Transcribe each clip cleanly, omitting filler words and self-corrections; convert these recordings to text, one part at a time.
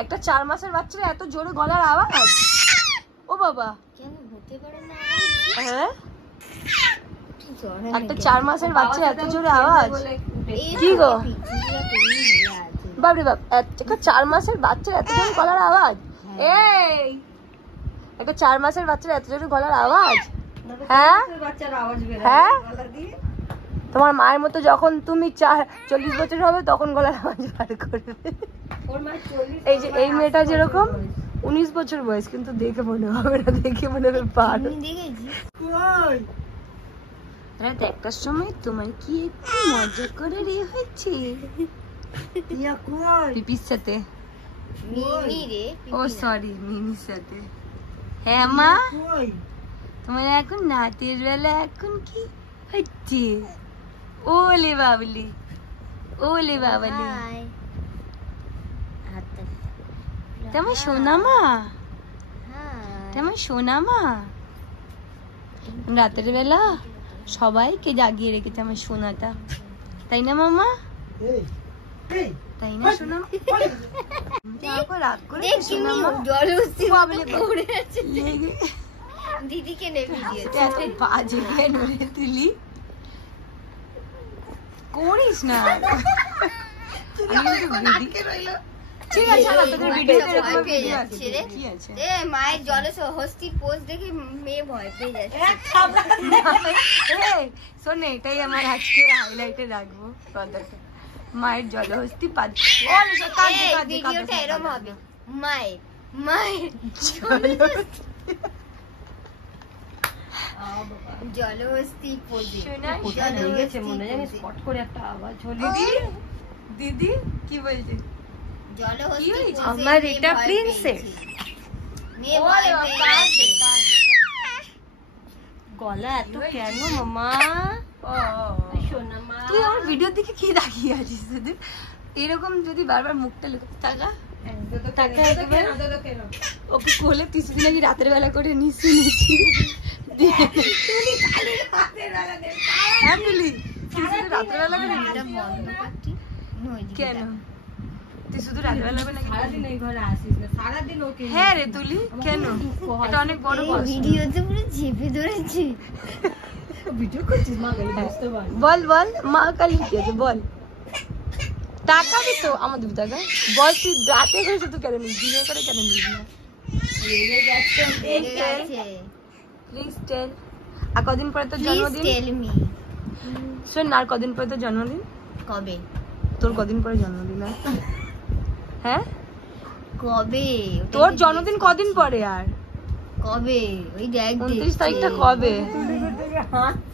একটা 4 মাসের বাচ্চার এত জোরে গলার আওয়াজ, ও বাবা কেন হতে পারে না? হ্যাঁ একটা 4 মাসের বাচ্চার এত জোরে আওয়াজ, কি গো বাবরে বাপ, একটা 4 মাসের বাচ্চার এত জোরে গলার আওয়াজ, এই একটা 4 মাসের বাচ্চার এত জোরে গলার আওয়াজ, হ্যাঁ হ্যাঁ তোমার মায়ের মতো যখন তুমি 40 বছর হবে তখন গলার আওয়াজ বার করবে। এই যে এই মেয়েটা যেরকম 19 বছর বয়স, কিন্তু দেখে মনে হবে না, দেখে মনে হবে পার। রাত 1টার সময় তোমার কি একটু মজা করে রে হচ্ছে পিপির সাথে, ও সরি মিমির সাথে। হ্যাঁ মা তোমার এখন রাতের বেলা এখন কি হচ্ছে? ওলে বাবলি, ওলে বাবলি, তোমার সোনা মা, তোমার সোনা মা রাতের বেলা সবাইকে জাগিয়ে রেখেছে আমার সোনাটা, তাই না মামা? তাই না সোনা? রাগ করে দিদিকে নেবে বাজে কেন রে তুলি, করিস না। ঠিক আছে তোদের ভিডিওতে এরকম ভিডিও আছে রে, কি আছে? এ মায়ের জলে হস্তি পোজ দেখে মেয়ে ভয় পেয়ে যাচ্ছে। এই শোন, এটাই আমার আজকে হাইলাইটে রাখবো কথাটা, মায়ের জলহস্তি পাচ্ছি। ভিডিওটা এরকম হবে, মায়ের মায়ের জলহস্তি পোজে। কোথায় লেগেছে মনে জানি স্পট করে একটা আওয়াজ হলো। দিদি দিদি কি বলছিস? জলহস্তি পোজে আমার এটা প্রিন্সেস মেয়ে ভয় পেয়ে যাচ্ছে। গলা এত কেন মামা? তুই আমার ভিডিও দেখে কি তাকিয়ে আছিস? শুধু এরকম যদি বারবার মুখটা লুকোতে থাকা, ওকে কোলে তিসুদি নাকি রাতের বেলা করে নিচ্ছি রাতের বেলা করে কেন? তুই শুধু রাতের বেলা করে সারাদিন এই ঘরে আসিস না, সারাদিন ওকে। হ্যাঁ রে তুলি, কেন? এটা অনেক বড় কষ্ট। ভিডিওতে পুরো চেপে ধরেছি। ভিডিও করছিস মা কালী, বুঝতে পার। বল বল মা কালী কি আছে বল, টাকাবি তো আমার দিবি টাকা। বল তুই রাতে করে শুধু কেন নিস, দিনে করে কেন নিস না? আর কদিন পরে তোর জন্মদিন, শোন না, আর কদিন পরে তোর জন্মদিন। কবে তোর কদিন পরে জন্মদিন? হ্যাঁ কবে তোর জন্মদিন? কদিন পরে? আর কবে? ওই দেখ 29 তারিখটা কবে?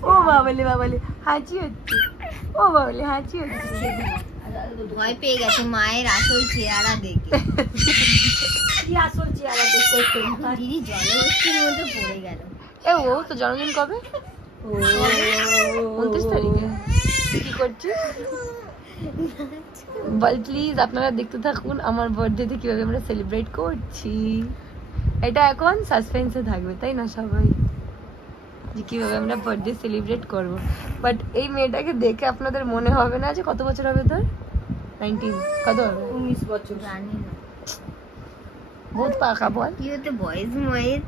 ও বাবালে বাবালে হাঁচি হচ্ছে, ও বাবালে হাঁচি হচ্ছে। ভয় পেয়ে গেছে মায়ের আসল চেহারা দেখে। কি আসল চেহারা দেখতে? দিদি জলহস্তির মধ্যে পড়ে গেল। এ ও তো জন্মদিন কবে? 29 তারিখে। কি করছিস বল প্লিজ, আপনারা দেখতে থাকুন আমার বার্থডেতে কিভাবে আমরা সেলিব্রেট করছি। এটা এখন সাসপেন্সে থাকবে, তাই না সবাই, যে কিভাবে আমরা বার্থডে সেলিব্রেট করব। বাট এই মেয়েটাকে দেখে আপনাদের মনে হবে না যে কত বছর হবে তোর? 19 কত হবে? 19 বছর। জানি না, বহুত পাকা। বল কি হতে বয়স ময়ের